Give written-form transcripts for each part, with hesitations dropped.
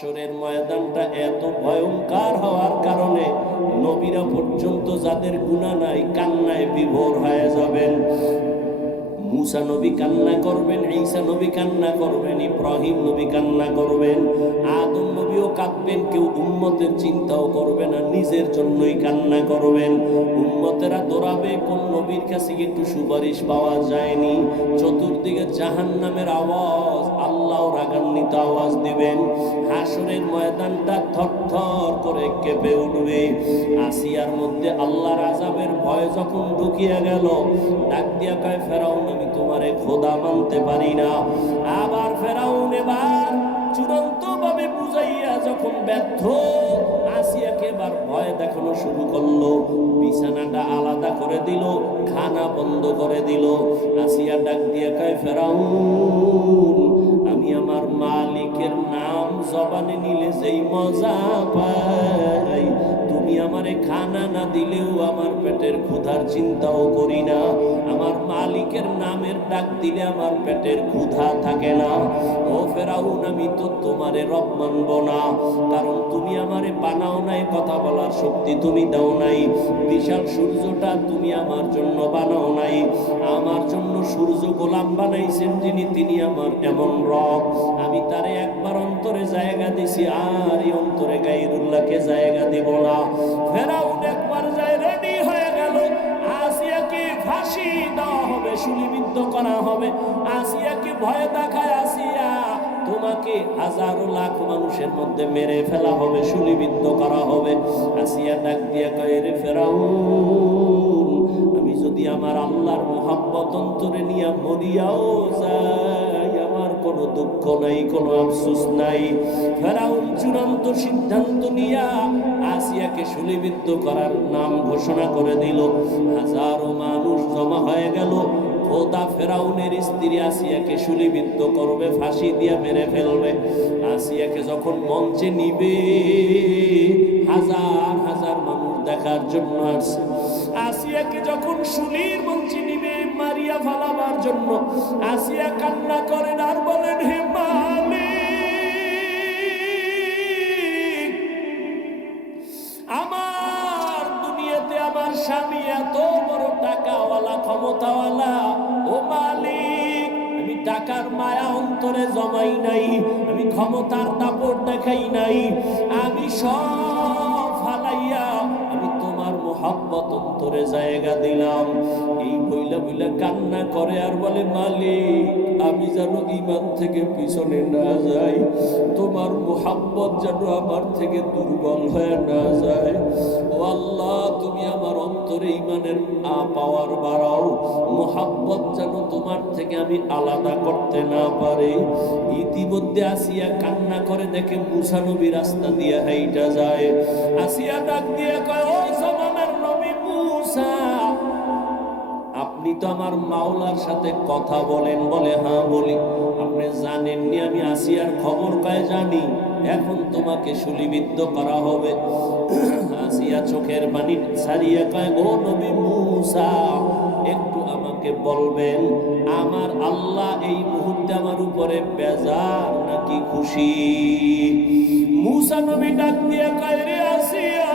হাসরের ময়দানটা এত ভয়ঙ্কর হওয়ার কারণে নবীরা পর্যন্ত যাদের গুনাহ নাই কান্নায় বিভোর হয়ে যাবেন। মুসা নবী কান্না করবেন, ঈসা নবী কান্না করবেন, ইব্রাহিম নবী কান্না করবেন, আদম নবীও কাঁদবেন। কেউ উম্মতের চিন্তাও করবে না, নিজের জন্যই কান্না করবেন। উম্মতেরা দৌড়াবে, কোন নবীর কাছে একটু সুপারিশ পাওয়া যায়নি। চতুর্দিকে জাহান্নামের আওয়াজ, আল্লাহ রাগান্বিত আওয়াজ দিবেন। হাসরের ময়দানটা থরথর করে কেঁপে উঠবে। আসিয়ার মধ্যে আল্লাহর আযাবের ভয় যখন ঢুকিয়া গেল, ডাক দিয়া কয়, ফেরাউন আমি তোমারে খোদা মানতে পারি না। আবার ফেরাউন এবার চূড়ান্ত ভাবে বুঝাইয়া যখন ব্যর্থ, আসিয়াকে এবার ভয় দেখানো শুরু করলো। বিছানাটা আলাদা করে দিল, খানা বন্ধ করে দিল। আসিয়া ডাক দিয়া কয়, ফেরাউন আমি আমার মালিকের নাম জবানে নিলে যেই মজা পাই, তুমি আমারে খানা না দিলেও আমার পেটের ক্ষুধার চিন্তাও করি না। আমার মালিকের নামের ডাক দিলে আমার পেটের ক্ষুধা থাকে না। ও ফেরাউন আমি তো তোমারে রব মানব না, কারণ তুমি আমারে বানাও নাই, কথা বলার শক্তি তুমি দাও নাই। বিশাল সূর্যটা তুমি আমার জন্য বানাও নাই। আমার জন্য সূর্য গোলাম বানাইছেন যিনি, তিনি আমার এমন রব। আমি তারে একবার অন্তরে জায়গা দিছি, আর এই অন্তরে গায়রুল্লাহকে জায়গা দিব না। ফেরাউন একবার যায় রেডি হয়ে গেল, আসিয়াকে ফাঁসি দেওয়া হবে, শুলিবিদ্ধ করা হবে। আসিয়াকে ভয় দেখায়, আসিয়া তোমাকে হাজারো লাখ মানুষের মধ্যে মেরে ফেলা হবে, শুলিবিদ্ধ করা হবে। আসিয়া ডাক দিয়া কয়, রে ফেরাউন আমি যদি আমার আল্লাহর মোহাব্বত অন্তরে নিয়ে মরিয়াও যাই, আমার কোনো দুঃখ নাই, কোনো আফসোস নাই। ফেরাউন চূড়ান্ত সিদ্ধান্ত নিয়া আসিয়াকে শুলিবিদ্ধ করার নাম ঘোষণা করে দিল। হাজারো মানুষ জমা হয়ে গেল। খোদা ফেরাউনের স্ত্রী আসিয়াকে শুলিবিদ্ধ করবে, ফাঁসি দিয়া মেরে ফেলবে। আসিয়াকে যখন মঞ্চে নিবে, হাজার হাজার মানুষ দেখার জন্য আসছে। আসিয়াকে যখন শুলির মঞ্চে নিবে মারিয়া ফেলাবার জন্য, আসিয়া কান্না করেন আর বলেন, হে মালিক, আমার দুনিয়াতে আমার স্বামী এত বড় টাকাওয়ালা, ক্ষমতাওয়ালা। ও মালিক, আমি টাকার মায়া অন্তরে জমাই নাই, আমি ক্ষমতার দাপট দেখাই নাই, আমি সব ফালাইয়া আমি তোমার মোহাব্বত অন্তরে জায়গা দিলাম। এই বইলা বইলা কান্না করে আর বলে, মালিক আমি যেন ঈমান থেকে পিছনে না যাই, তোমার মোহাব্বত যেন আমার থেকে দুর্বল হয়ে না যায়। ও আল্লাহ তুমি আমার অন্তরে ঈমানের পাওয়ার বাড়াও, মোহাব্বত যেন তোমার থেকে আমি আলাদা করতে না পারি। ইতিমধ্যে আসিয়া কান্না করে দেখে মুসা নবী রাস্তা দিয়ে হাইটা যায়। আসিয়া ডাক দিয়ে কয়, ও জামানার নবী মুসা, আপনি তো আমার মাওলার সাথে কথা বলেন? বলে, হ্যাঁ বলি। আপনি জানেননি আমি আসিয়ার খবর কয় জানি, এখন তোমাকে শুলিবিদ্ধ করা হবে। আসিয়া চোখের পানি ছাড়িয়ে কয়, ও নবী মুসা, একটু আমাকে বলবেন আমার আল্লাহ এই মুহূর্তে আমার উপরে বেজার নাকি খুশি? মুসা নবী ডাক দিয়ে কয়, রে আসিয়া,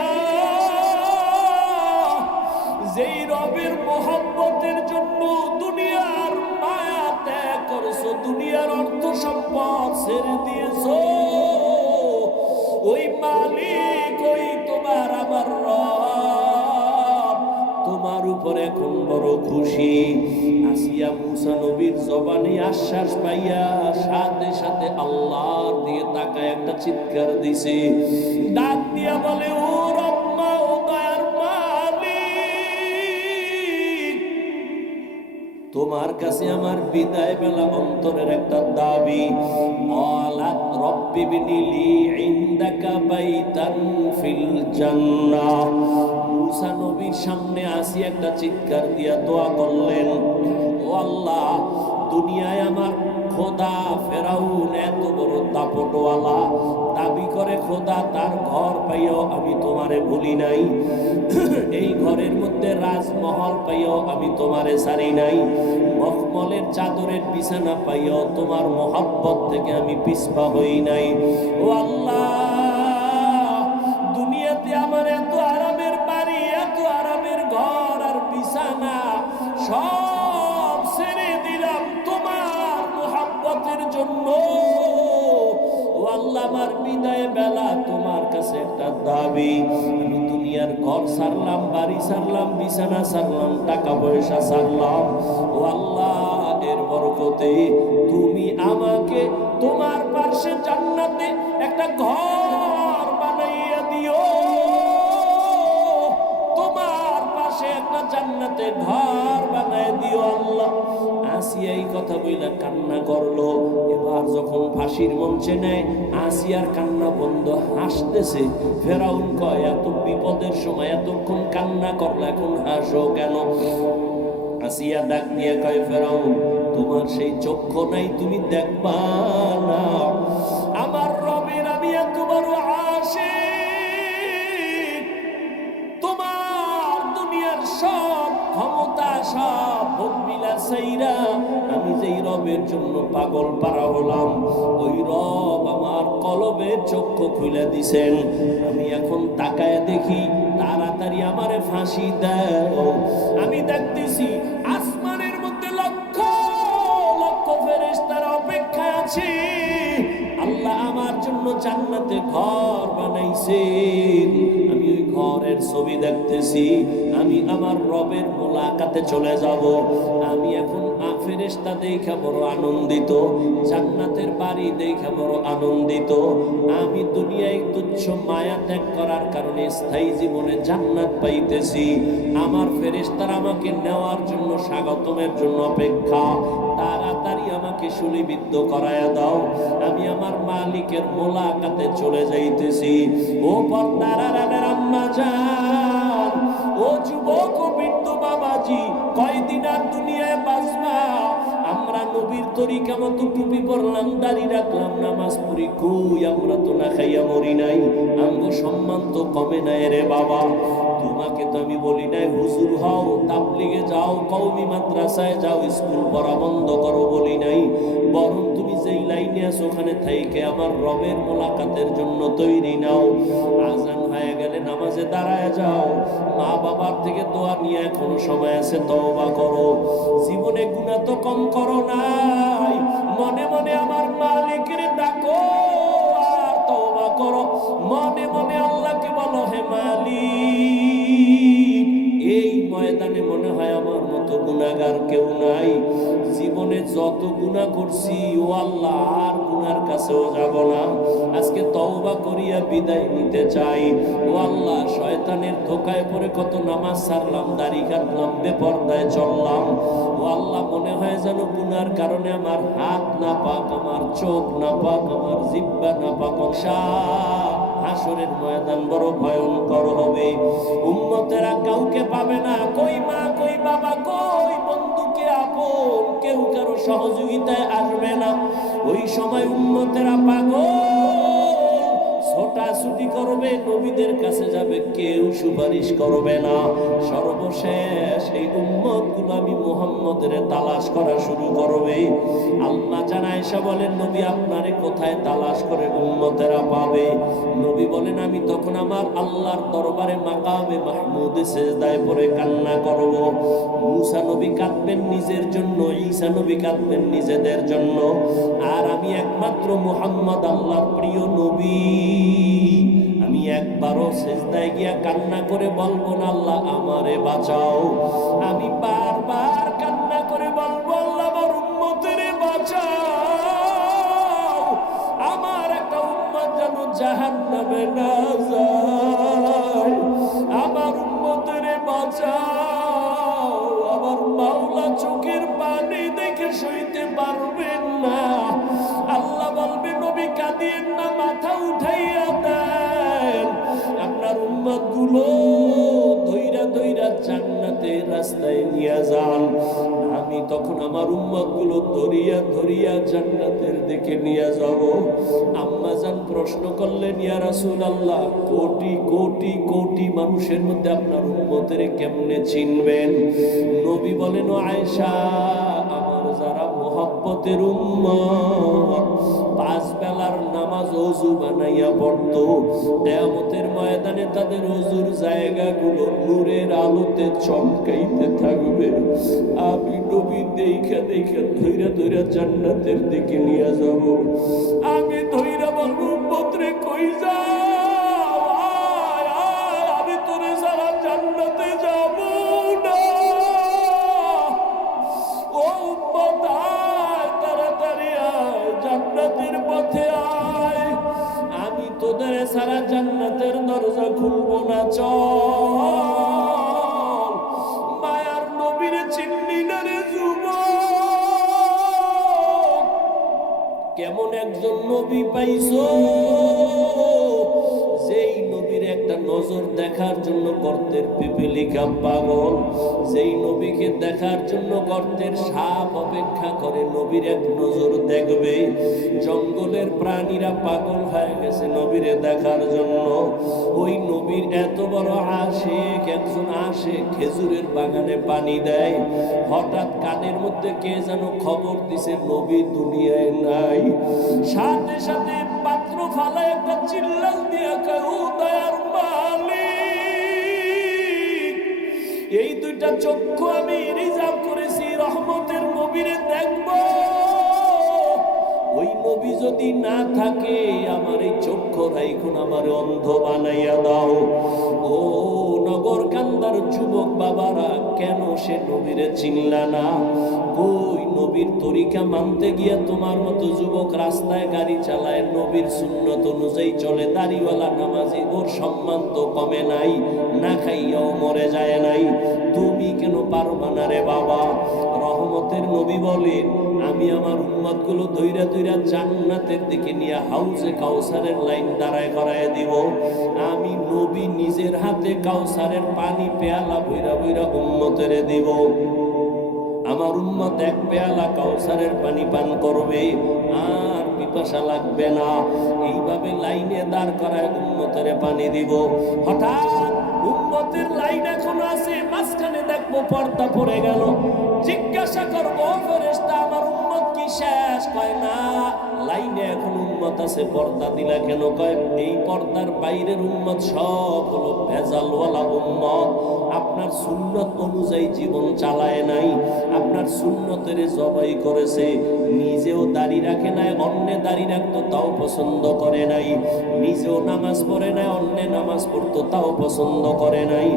যেই রবের মোহাব্বতের জন্য দুনিয়ার মায়া ত্যাগ করছো, দুনিয়ার অর্থ সম্পদ ছেড়ে দিয়েছো, ওই মালিক, ওই তোমার আমার রব তোমার উপরে এখন বড় খুশি। আসিয়া মুসা নবীর জবানে আশ্বাস পাইয়া সাথে সাথে আল্লাহর দিয়ে তাকায় একটা চিৎকার দিছে, ডাক দিয়া বলে, ও রব্বা, ও দয়ার মালিক, তোমার কাছে আমার বিদায় বেলা অন্তরের একটা দাবি। আলাত রব্বি বিনিলি ইনদাকা বাইতান ফিল জান্নাহ। মুসা নবীর সামনে আসি একটা চিৎকার দিয়া দোয়া করলেন, ও আল্লাহ, দুনিয়ায় আমার খোদা ফেরাউন এত বড় দাপটওয়ালা, দাবি করে খোদা, তার ঘর পাইও আমি তোমারে ভুলি নাই, এই ঘরের মধ্যে রাজমহল পাইও আমি তোমারে ছাড়ি নাই, মখমলের চাদরের বিছানা পাইও তোমার মোহাব্বত থেকে আমি পিছপা হই নাই। ও আল্লাহ, আল্লাহ আমার বিদায় বেলা তোমার কাছে একটা দাবি, আমি দুনিয়ার ঘর ছাড়লাম, বাড়ি ছাড়লাম, বিছানা ছাড়লাম, টাকা পয়সা ছাড়লাম, ও আল্লাহ এর বরকতে তুমি আমাকে তোমার পাশে জান্নাতে একটা ঘর বানাইয়া দিও, তোমার পাশে একটা জান্নাতে ঘর বানাই দিও আল্লাহ। আসিয়া এই কথা বইলা কান্না করলো। এবার যখন ফাঁসির মঞ্চে নেয়, আসিয়ার কান্না বন্ধ, হাসতেছে। ফেরাউন কয়, এত বিপদের সময় এতক্ষণ কান্না করলো, এখন হাসো কেন? আসিয়া ডাক দিয়ে কয়, ফেরাউন তোমার সেই চক্ষু নাই, তুমি দেখবা না আমার রবের আমি এত বড় আশিক, তোমার দুনিয়ার সব ক্ষমতা সব ভোগবিলা সাইরা আমি যেই রবের জন্য পাগল পারা হলাম, ওই রব আমার কলবের চক্ষু খুলে দিছেন। আমি এখন তাকায় দেখি, তাড়াতাড়ি আমারে ফাঁসি দাও। আমি দেখতেছি আসমানের মধ্যে লক্ষ লক্ষ ফেরেশতারা অপেক্ষায় আছে, আল্লাহ আমার জন্য জান্নাতে ঘর বানাইছেন। আমি ওই ঘরের ছবি দেখতেছি, আমি আমার রবের মোলাকাতে চলে যাব। আমি এখন ফেরেশতা দেখা বড় আনন্দিত, জান্নাতের বাড়ি দেখা বড় আনন্দিত। আমি দুনিয়ায় তুচ্ছ মায়া ত্যাগ করার কারণে স্থায়ী জীবনে জান্নাত পাইতেছি। আমার ফেরেশতারা আমাকে নেওয়ার জন্য, স্বাগতমের জন্য অপেক্ষা। তাড়াতাড়ি আমাকে শুলিবিদ্ধ করায়া দাও, আমি আমার মালিকের মোলাকাতে চলে যাইতেছি। ও পর্দার আড়ালের আম্মা জান, ও যুবক ও বৃদ্ধ বাবাজি, কয়দিন আর দুনিয়ায় বাঁচবা? আমরা নবীর তরিকা মতো টুপি পরলাম, দাড়ি রাখলাম, নামাজ পড়ি, কই আমরা তো না খাইয়া মরি নাই, আমগো সম্মান তো কমে নাই রে বাবা। তোমাকে তো আমি বলি নাই হুজুর হও, তাবলিগে যাও, কওমি মাদ্রাসায় যাও, স্কুল পড়া বন্ধ করো বলি নাই, বরং তুমি যেই লাইনে আছো ওখানে থাইকে আমার রবের মোলাকাতের জন্য তৈরি নাও। আজান হয়ে গেলে নামাজে দাঁড়ায় যাও, মা বাবার থেকে দোয়া নিয়ে এখনো সময় আছে, তওবা করো। জীবনে গুনাহ তো কম করো নাই, মনে মনে আমার মালিকের ডাকো আর তওবা করো। মনে মনে আল্লাহকে বলো, হে মালিক, এই ময়দানে মনে হয় আমার মতো গুনাহগার কেউ নাই, জীবনে যত গুনাহ করছি ও আল্লাহ আর গুনার কাছেও যাব না, আজকে তওবা করিয়া বিদায় নিতে চাই। ও আল্লাহ, শয়তানের ধোকায় পড়ে কত নামাজ ছাড়লাম, দাড়ি কাটলাম, বেপরদায় চললাম, ও আল্লাহ মনে হয় যেন গুনার কারণে আমার হাত না পাক, আমার চোখ না পাক, আমার জিহ্বা না পাক। হাসরের ময়দান বড় ভয়ঙ্কর হবে, উম্মতেরা কাউকে পাবে না, কই মা কই বাবা কই বন্ধু কে আপন, কেউ কারো সহযোগিতায় আসবে না। ওই সময় উম্মতেরা পাগল, ছোটাছুটি করবে, নবীদের কাছে যাবে, কেউ সুপারিশ করবে না। সর্বশেষ এই উম্মতগুলো আমি মুহাম্মদের তালাশ করা শুরু করবে। আল্লাহ জানায় এসে বলেন, নবী আপনারে কোথায় তালাশ করে উম্মতেরা পাবে? নবী বলেন, আমি তখন আমার আল্লাহর দরবারে মাকামে মাহমুদে সেজদায় পড়ে কান্না করব। মুসা নবী কাঁদবেন নিজের জন্য, ঈসা নবী কাঁদবেন নিজেদের জন্য, আর আমি একমাত্র মুহাম্মদ আল্লাহর প্রিয় নবী, আমি একবারও সেজদায় গিয়া কান্না করে বলবো না আল্লাহ আমারে বাঁচাও। আমি বারবার কান্না করে বলবো, আল্লাহ আমার উম্মতের বাঁচাও, আমার একটা উম্মত যেন জাহান্নামে না যায়, আমার উম্মতের বাঁচাও। আমার মাওলা চোখের পানি দেখে সইতে পারবেন না, আল্লাহ বলবে, নবী কাঁদিয়েন না, মাথা উঠাইয়া দেন, আপনার উম্মত গুলো ধইরা ধইরা জান্নাতের রাস্তায় নিয়ে যান। আমি তখন আমার উম্মত গুলো ধরিয়া ধরিয়া জান্নাতের দিকে নিয়ে যাব। আম্মা জান প্রশ্ন করলেন, ইয়া রাসূলুল্লাহ, কোটি কোটি কোটি মানুষের মধ্যে আপনার উম্মতের কেমনে চিনবেন? নবী বলেন, ও আয়েশা, আমার যারা মুহাব্বতের উম্মত, পাঁচ বেলার নামাজ ওযু বানাইয়া পড়তো, কিয়ামতের ময়দানে তাদের ওযুর জায়গাগুলো নূরের আলোতে চমকাইতে থাকবে। আমি নবী দেখা দেখা ধইরা ধইরা জান্নাতের দিকে নিয়ে যাব। আমি ধইরা বলবো, তোদের সারা জান্নাতের দরজা খুলবো না, চল মায়ার নবীরে চিন্নি না রে যুবক, কেমন একজন নবী পাইছো যেই নবীর একটা নজর দেখার জন্য গর্তের পিপিলিকা পাগল, যেই নবীকে দেখার জন্য গর্তের সাপ অপেক্ষা করে নবীর এক নজর দেখবে। জঙ্গলের প্রাণীরা পাগল হয়ে গেছে নবীরে দেখার জন্য। ওই নবীর এত বড় আশিক একজন আসে, খেজুরের বাগানে পানি দেয়, হঠাৎ কানের মধ্যে কে যেন খবর দিছে নবী দুনিয়ায় নাই। সাথে সাথে পাত্র ফালায় একটা চিল্লাল দিয়া কয়, ও দয়ার মালিক, এই দুইটা চক্ষু আমি রিজার্ভ করেছি রহমতের নবীরে দেখব। ওই নবী যদি না থাকে আমার এই চক্ষু রাইখুন, আমার অন্ধ বানাইয়া দাও। ও নগর কান্দার যুবক বাবারা, কেন সে নবীরে চিনলা না? ওই নবীর তরিকা মানতে গিয়া তোমার মতো যুবক রাস্তায় গাড়ি চালায়, নবীর সুন্নত অনুযায়ী চলে, দাড়িওয়ালা নামাজি, ওর সম্মান তো কমে নাই, না খাইয়াও মরে যায় নাই। তুমি কেন পারবা না রে বাবা? রহমতের নবী বলেন, আমি আমার উম্মত গুলো ধৈরা ধৈরা জান্নাতের দিকে নিয়ে হাউজে কাউসারের লাইন দাঁড়ায় করায় দিব। আমি নবী নিজের হাতে কাউসারের পানি পেয়ালা বইরা বইরা উম্মতের দিব। আমার উম্মত এক পেয়ালা কাউসারের পানি পান করবে, আর পিপাসা লাগবে না। এইভাবে লাইনে দাঁড় করায় উম্মতের পানি দিব। হঠাৎ উম্মতের লাইন এখন আছে, মাঝখানে দেখবো পর্দা পড়ে গেল। জিজ্ঞাসা করবো, ফেরেশতা আমার উম্মত কি শেষ? কয় না, লাইনে এখন উম্মত আছে, পর্দা দিলা কেন? কয় এই পর্দার বাইরের উম্মত সব হলো ভেজালওয়ালা উম্মত, আপনার সুন্নত অনুযায়ী জীবন চালায় নাই, আপনার সুন্নতের জবাই করেছে, নিজেও দাড়ি রাখে নাই, অন্যে দাড়ি রাখতো তাও পছন্দ করে নাই, নিজেও নামাজ পড়ে নাই, অন্যে নামাজ পড়তো তাও পছন্দ করে নাই,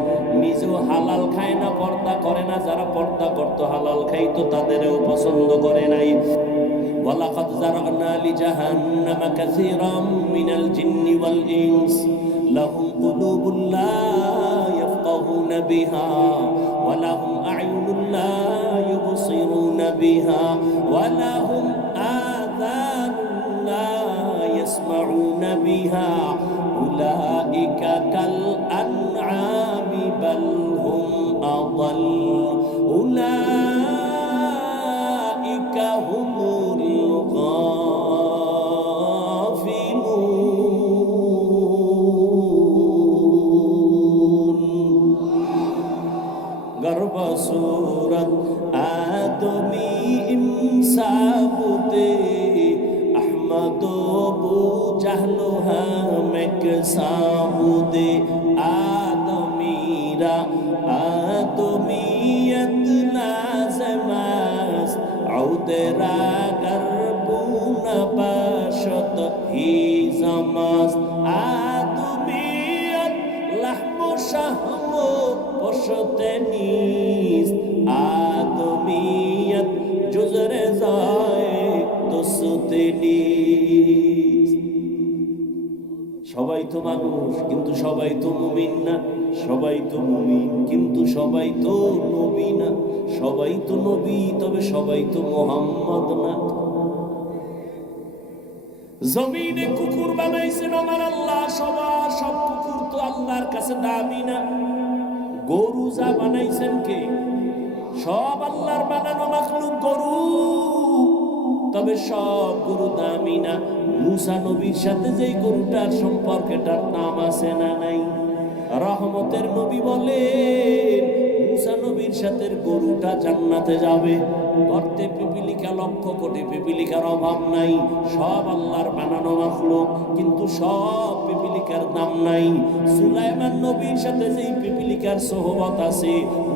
নিজেও হালাল খায় না, পর্দা করে না, যারা পর্দা করতো হালাল খাইতো তাদেরও পছন্দ করে নাই। ওয়ালাকাদ যারানা লিজাহান্নামা কাসীরাম মিনাল জিন্নি ওয়াল ইনস লাহুম কুলুবুন লা ইয়াফকাহুনা বিহা ওয়া লাহুম আ'য়ুনুন লা ইউবসিরুনা বিহা ওয়া লাহুম আযানুন লা ইয়াসমাউনা বিহা উলাইকা কাল আন'আমি বাল হুম আদাল উলাইকা হুমুল গাফিলুন। গর্ব সূরত আদমি ইনসাবুতে আহমদ বু জাহলো হামেক সাবুদে আদমিরা আদমিয়ত নাজমাস আউদেরা গরবুনা বাশত হি জামাস আদমিয়ত লাহমু শাহমু পশতে নিস আদমিয়ত জুজরে যায় দোসতে নিস। সবাই তো মানুষ কিন্তু সবাই তো মুমিন না, সবাই তো মুমিন কিন্তু সবাই তো নবী না, সবাই তো নবী তবে সবাই তো মুহাম্মদ না। জমিনে কুকুর বানাইছেন আমার আল্লাহ, সবার সব কুকুর তো আল্লাহর কাছে দামি না। গরু যা বানাইছেন কে? সব আল্লাহর বানানো মাখলুক গরু, তবে সব গরু দামি না। মুসা নবীর সাথে যেই গরুটার সম্পর্কটার নাম আছে না নাই? রহমতের নবী বলেন মুসা নবীর সাথে গরুটা জান্নাতে যাবে। গর্তে পিপিলিকা, লক্ষ কোটি পিপিলিকার অভাব নাই, সব আল্লাহর বানানো মাখলুক, কিন্তু সব পিপিলিকার দাম নাই। সুলাইমান নবীর সাথে যেই পিপিলিকার সোহবত আছে,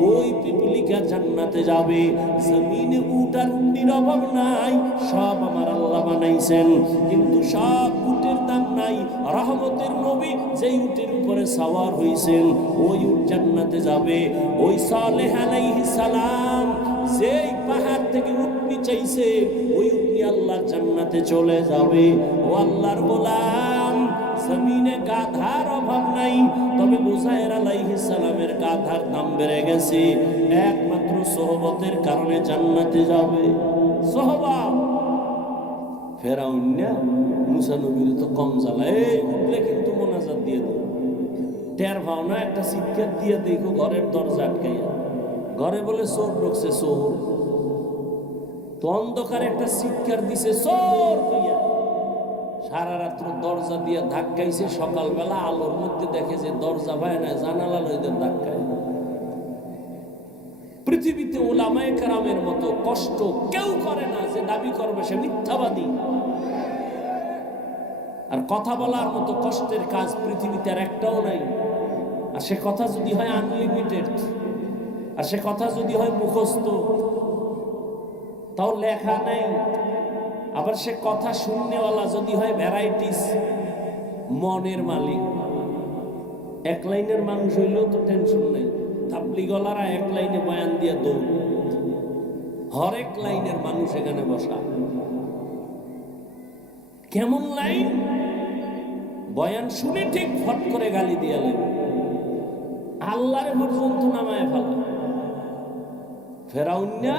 ওই পিপিলিকা জান্নাতে যাবে। জমিনে উট আর উটনির অভাব নাই, সব আমার আল্লাহ বানাইছেন, কিন্তু সব উটের দাম নাই। রহমতের নবী যেই উটের উপরে সাওয়ার হইছেন, ওই উট জান্নাতে যাবে। ওই সালেহ আলাইহিস সালাম যেই পাহাড় থেকে উটনি চাইছে, ওই উটনি আল্লাহর জান্নাতে চলে যাবে। ও আল্লাহর গোলাম, জমিনে গাধার অভাব নাই, তবে উযায়ের আলাইহিস সালামের গাধার দাম বেড়ে গেছে। একমাত্র সোহবতের কারণে জান্নাতে যাবে। সোহবত। ফেরাউন না মুসা নবীর তো কম জ্বালায়, এই উঠলে কিন্তু মোনাজাত দিয়ে দেব, টের ভাও না, একটা চিৎকার দিয়ে দেখো ঘরের দরজা আটকাইয়া, ঘরে বলে চোর ঢুকছে, চোর। তো অন্ধকারে একটা চিৎকার দিছে চোর কইয়া, সারা রাত্র দরজা দিয়ে ধাক্কাইছে, সকালবেলা আলোর মধ্যে দেখে যে দরজা পায় না, জানালা লইদের ধাক্কায়। পৃথিবীতে উলামায়ে কেরামের মতো কষ্ট কেউ করে না, যে দাবি করবে সে মিথ্যাবাদী। আর কথা বলার মতো কষ্টের কাজ পৃথিবীতে আর একটাও নাই। আর সে কথা যদি হয় আনলিমিটেড, আর সে কথা যদি হয় মুখস্থ, তাও লেখা নেই। আবার সে কথা শুননেওয়ালা যদি হয় ভ্যারাইটিস, মনের মালিক। এক লাইনের মানুষ হইলেও তো টেনশন নেই, তাবলীগলারা এক লাইনে বয়ান দিয়ে দৌড়, হরেক লাইনের মানুষ এখানে বসা। কেমন লাইন? বয়ান শুনে ঠিক ফট করে গালি দিয়ালেন, আল্লাহরে পর্যন্ত নামায় ফেলা। ফেরাউন না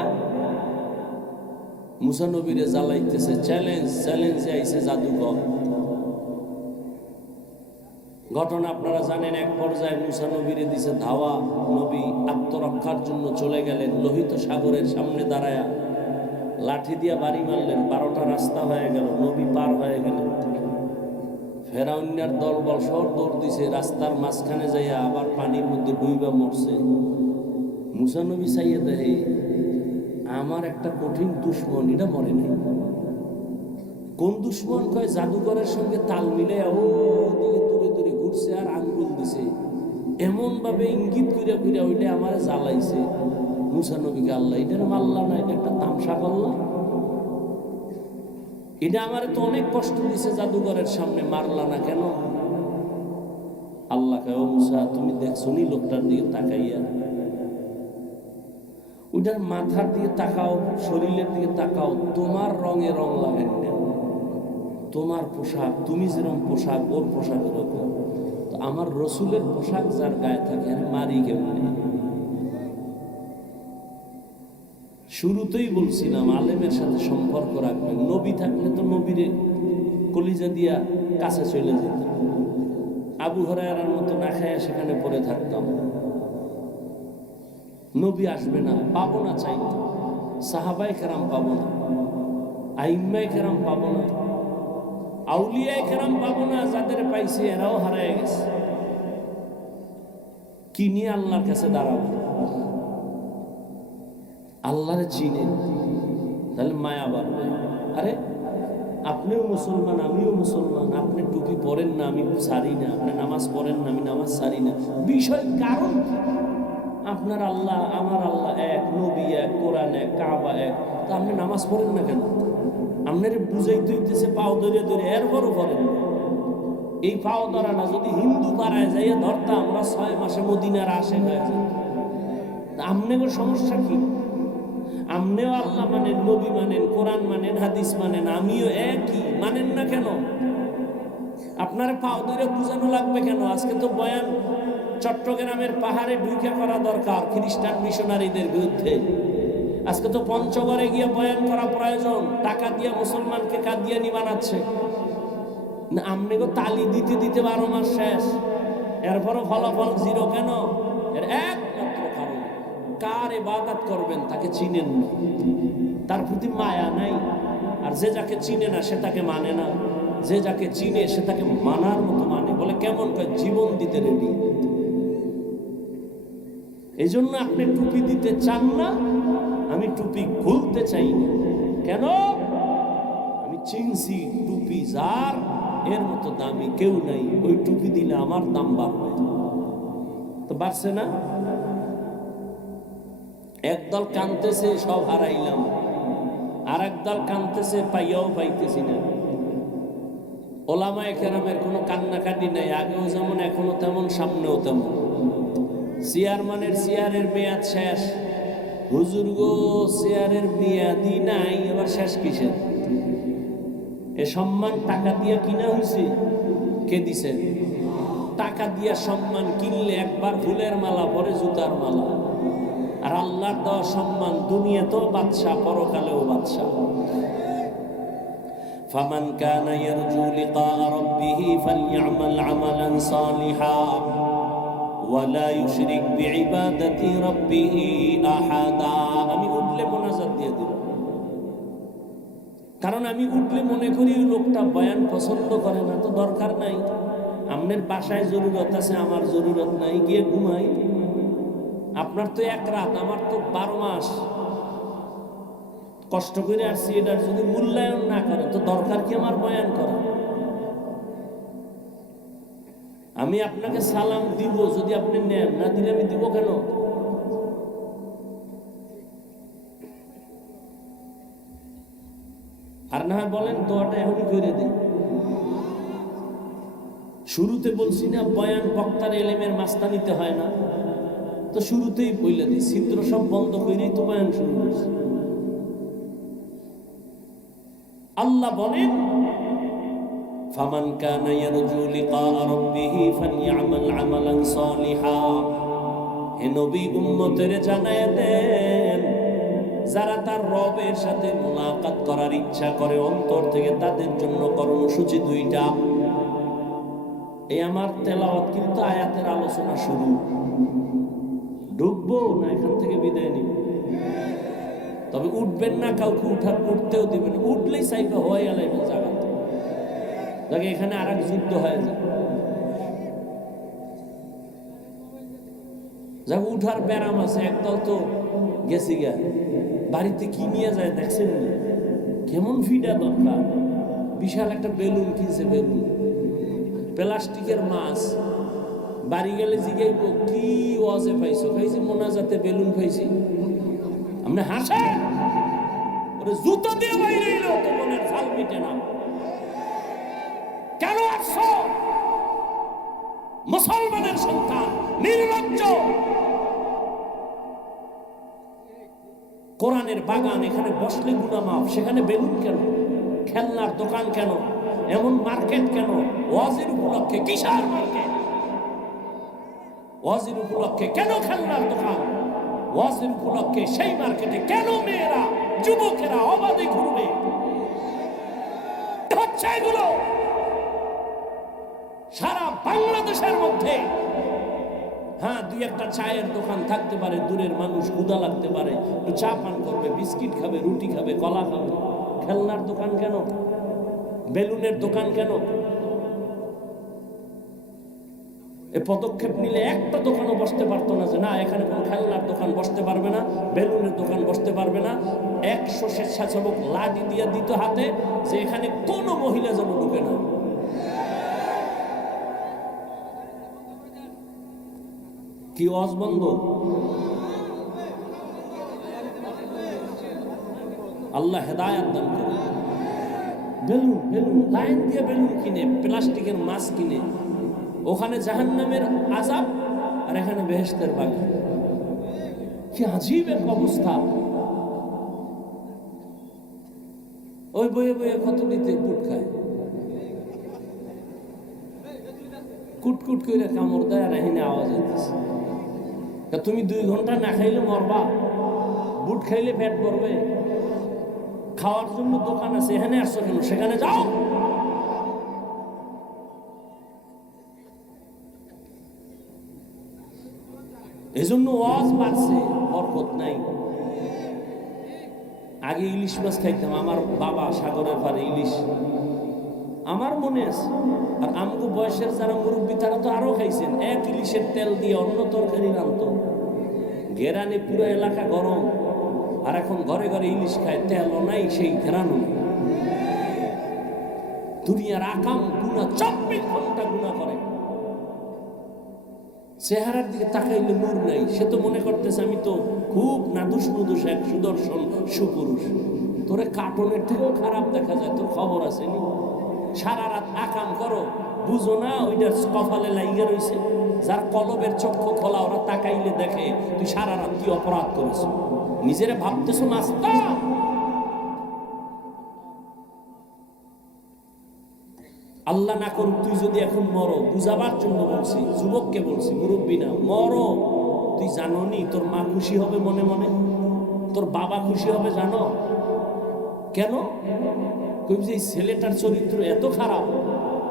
মুসা নবীরে জ্বালাইতেছে, চ্যালেঞ্জে আইছে জাদুকর। ঘটনা আপনারা জানেন, এক পর্যায়ে মুসা নবীরে দিছে ধাওয়া, নবী আত্মরক্ষার জন্য চলে গেলেন, লোহিত সাগরের সামনে দাঁড়ায়া লাঠি দিয়া বাড়ি মারলেন, 12টা রাস্তা হয়ে গেল, নবী পার হয়ে গেলেন। ফেরাউনের দলবল সব দৌড় দিছে, রাস্তার মাঝখানে যাইয়া আবার পানির মধ্যে ডুইবা মরছে। মুসা নবী চাইয়ে দেয়, আমার একটা কঠিন দুশ্মন, এটা মরে নাই। কোন দুশ্মন? কয় জাদুঘরের সঙ্গে তাল মিলে ও দিকে দূরে দূরে ঘুরছে আর আঙ্গুল দিছে, এমন ভাবে ইঙ্গিত করিয়া করিয়া ওইটা আমার জ্বালাইছে। মুসা নবীকে আল্লাহ এটার মারলা না, এটা একটা তামসা করলা, এটা আমার তো অনেক কষ্ট দিছে, জাদুঘরের সামনে মারলা না কেন? আল্লাহ কয়, ও মুসা তুমি দেখছো নি লোকটার দিকে তাকাইয়া? ওইটার মাথার দিকে তাকাও, শরীরের দিকে তাকাও, তোমার রঙে রং লাগেন না, তোমার পোশাক, তুমি যেরকম পোশাক ওর পোশাক এরকম। তো আমার রসুলের পোশাক যার গায়ে থাকে, আমি মারি কেমনে? শুরুতেই বলছিলাম আলেমের সাথে সম্পর্ক রাখবেন। নবী থাকলে তো নবীরে কলিজা দিয়া কাছে চলে যেত, আবু হুরায়রার মতো না খাইয়া সেখানে পড়ে থাকতাম। নবী আসবে না, পাবো না, চাই না। সাহাবায়ে কেরাম পাবো না, আইম্মায়ে কেরাম পাবো না, আউলিয়ায়ে কেরাম পাবো না। যাদের পাইছে এরাও হারায় গেছে। কি নিয়ে আল্লাহর কাছে দাঁড়াবো? আল্লাহরে চিনেন, তাহলে মায়া বাড়বে। আরে আপনিও মুসলমান, আমিও মুসলমান, আপনি টুপি পরেন না, আমি সারি না, আপনি নামাজ পড়েন না, আমি নামাজ সারি না। বিষয় কারণ আপনার আল্লাহ আমার আল্লাহ এক, নবী এক, কোরআন এক, কাবা এক, তা আপনি নামাজ পড়েন না কেন? আপনার বুঝাইতে হইতেছে পাও ধরে ধরে, এরপরও করেন। এই পাও ধরাটা যদি হিন্দু পাড়ায় যাইয়া ধরতাম, আমরা 6 মাসে মদিনার আশে হয়ে যেত। আপনাদের সমস্যা কি? আপনিও আল্লাহ মানেন, নবী মানেন, কোরআন মানেন, হাদিস মানেন, আমিও একই, মানেন না কেন? আপনার পাও ধরে বুঝানো লাগবে কেন? আজকে তো বয়ান চট্টগ্রামের পাহাড়ে ঢুকে করা দরকার খ্রিস্টান মিশনারিদের বিরুদ্ধে। আজকে তো পঞ্চগড়ে গিয়ে বয়ান করা প্রয়োজন, টাকা দিয়ে মুসলমানকে কাদিয়ানি বানাচ্ছে। না আপনি গো তালি দিতে দিতে 12 মাস শেষ, এরপরও ফলাফল 0 কেন? এর একমাত্র কারণ, কার ইবাদত করবেন তাকে চিনেন না, তার প্রতি মায়া নাই। আর যে যাকে চিনে না সে তাকে মানে না, যে যাকে চিনে সে তাকে মানার মতো মানে। বলে কেমন? কয় জীবন দিতে রেডি। এই জন্য আপনি টুপি দিতে চান না, আমি টুপি খুলতে চাই না। কেন? আমি চিনছি টুপি যার, এর মতো দামি কেউ নাই। ওই টুপি দিলে আমার দাম বাড়বে। তো বাড়ছে না? একদল কাঁদতেছে সব হারাইলাম, আর একদল কাঁদতেছে পাইয়াও পাইতেছি না। ওলামায়ে কেরামের কোনো কান্নাকাটি নাই, আগেও যেমন এখনো তেমন, সামনেও তেমন। চেয়ারম্যানের চেয়ারের মেয়াদ শেষ, হুজুর গো চেয়ারের মেয়াদই নাই, এবার শেষ কিসের? এ সম্মান টাকা দিয়ে কিনা হয়েছে, কে দিছে? টাকা দিয়া সম্মান কিনলে একবার ফুলের মালা, পরে জুতার মালা। আর আল্লাহর দেওয়া সম্মান দুনিয়াতেও বাদশাহ, পরকালেও বাদশাহ। ফামান কানা ইয়ারজু লিকা রাব্বিহি ফালইআমাল আমালান সালিহা ওয়ালা ইউশরিক বিইবাদাতি রাব্বিহি আহাদা। আমি উঠলে মোনাজাত দিয়ে দিব, কারণ আমি উঠলে মনে করি লোকটা বয়ান পছন্দ করে না, তো দরকার নাই। আপনার বাসায় জরুরত আছে, আমার জরুরত নাই, গিয়ে ঘুমাই। আপনার তো এক রাত, আমার তো 12 মাস কষ্ট করে আসছি। এটার যদি মূল্যায়ন না করে তো দরকার কি আমার বয়ান করা? আমি আপনাকে সালাম দিব, যদি আপনি নেন, না দিলে আমি দিব কেন? আর না হয় বলেন দোয়াটা এখনই করে দিই। শুরুতে বলছি না বয়ান বক্তার এলেমের মাস্তানিতে হয় না, তো শুরুতেই বলে দিই, ছিদ্র সব বন্ধ করেই তো বয়ান শুরু করছি। আল্লাহ বলেন ফামান কানা ইয়ারজু লিকা রাব্বিহি ফালইআমাল আমালান সালিহা। হে নবী, উম্মতের জানায়ে দেন, যারা তার রবের সাথে মুলাকাত করার ইচ্ছা করে অন্তর থেকে, তাদের জন্য কর্মসূচি 2টা। এই আমার তেলাওয়াত কিন্তু আয়াতের আলোচনা শুরু। ঢুকবো না এখান থেকে বিদায় নিব? তবে উঠবেন না, কাউকে উঠতেও দিবেন। উঠলেই চাইবে হয়ে গেল জায়গাতে, দেখে এখানে আর এক যুদ্ধ হয়ে যায়। যা উঠার ব্যারাম আছে, একদল তো গেছি গা, বাড়িতে কি নিয়ে যায় দেখছেন? কেমন ফিডা দরকার, বিশাল একটা বেলুন কিনছে, বেলুন প্লাস্টিকের মাছ। বাড়ি গেলে জিগাইব কি ওয়াজে পাইছো? পাইছি মোনাজাতে বেলুন পাইছি। আপনি হাসেন, ওরে জুতো দিয়ে বাইরে এলো তো মনের ঝাল মিটে না। কেন আসছো? মুসলমানের সন্তান, নির্লজ্জ। কোরআনের বাগান, এখানে বসলে গুনাহ মাফ, সেখানে বেলুন কেন? খেলনার দোকান কেন? এমন মার্কেট কেন? ওয়াজের উপলক্ষে কিসার মার্কেট? ওয়াজের উপলক্ষে কেন খেলনার দোকান? ওয়াজের উপলক্ষে সেই মার্কেটে কেন মেয়েরা, যুবকেরা অবাধে ঘুরবে? হচ্ছে এগুলো সারা বাংলাদেশের মধ্যে। হ্যাঁ, 2-1টা চায়ের দোকান থাকতে পারে, দূরের মানুষ ক্ষুধা লাগতে পারে, একটু চা পান করবে, বিস্কিট খাবে, রুটি খাবে, কলা খাবে। খেলনার দোকান কেন? বেলুনের দোকান কেন? এ পদক্ষেপ নিলে একটা দোকানও বসতে পারতো না, যে না এখানে কোনো খেলনার দোকান বসতে পারবে না, বেলুনের দোকান বসতে পারবে না। 100 স্বেচ্ছাসেবক লাঠি দিয়ে দিত হাতে, যে এখানে কোনো মহিলা যেন ঢুকে না। কি ওয়াজ বন্ধ? আল্লাহ হেদায়েত দান করে। বেলুন বেলুন লাইন দিয়ে বেলুন কিনে, প্লাস্টিকের মাছ কিনে, ওখানে জাহান্নামের আযাব আর এখানে বেহেশতের বাগান। কি আজীব এক অবস্থা। ওই বয়ে বয়ে কত নিতে কুট খায়, কুটকুট করে কামড় দেয়, আর এখানে আওয়াজ হইতেছে। তুমি 2 ঘন্টা না খাইলে মরবা, বুট খাইলে পেট ভরবে। খাওয়ার জন্য দোকান আছে, এখানে আসছো কেন? সেখানে যাও। এজন্য ওয়াজ বাড়ছে, বরকত নাই। আগে ইলিশ মাছ খাইতাম, আমার বাবা সাগরের পারে ইলিশ, আমার মনে আছে। আর আমগো বয়সের যারা মুরব্বী তারা তো আরো খাইছেন। এক ইলিশের তেল দিয়ে অন্য তরকারি রান্তো, ঘেরানে পুরো এলাকা গরম। আর এখন ঘরে ঘরে ইলিশ খায়, তেলও নাই, সেই ঘেরানো। দুনিয়ার আকাম গুনাহ 24 ঘন্টা গুনাহ করে। চেহারার দিকে তাকাইলে নূর নাই। সে তো মনে করতেছে আমি তো খুব নাদুস নুদুস এক সুদর্শন সুপুরুষ। তোরে কার্টুনের থেকেও খারাপ দেখা যায়, তোর খবর আছে নি? সারা রাত আকাম করো, বুঝো না ওইটা কপালে লাইগা রইছে। যার কলবের চক্ষু খোলা, ওরা তাকাইলে দেখে তুই সারা রাত কি অপরাধ করেছ। নিজেরে ভাবতেছো মাস্টার। আল্লাহ না করুক তুই যদি এখন মরো, বুঝাবার জন্য বলছি, যুবককে বলছি, মুরব্বী না, মরো, তুই জানো নি তোর মা খুশি হবে মনে মনে, তোর বাবা খুশি হবে জানো কেন? যে এই ছেলেটার চরিত্র এত খারাপ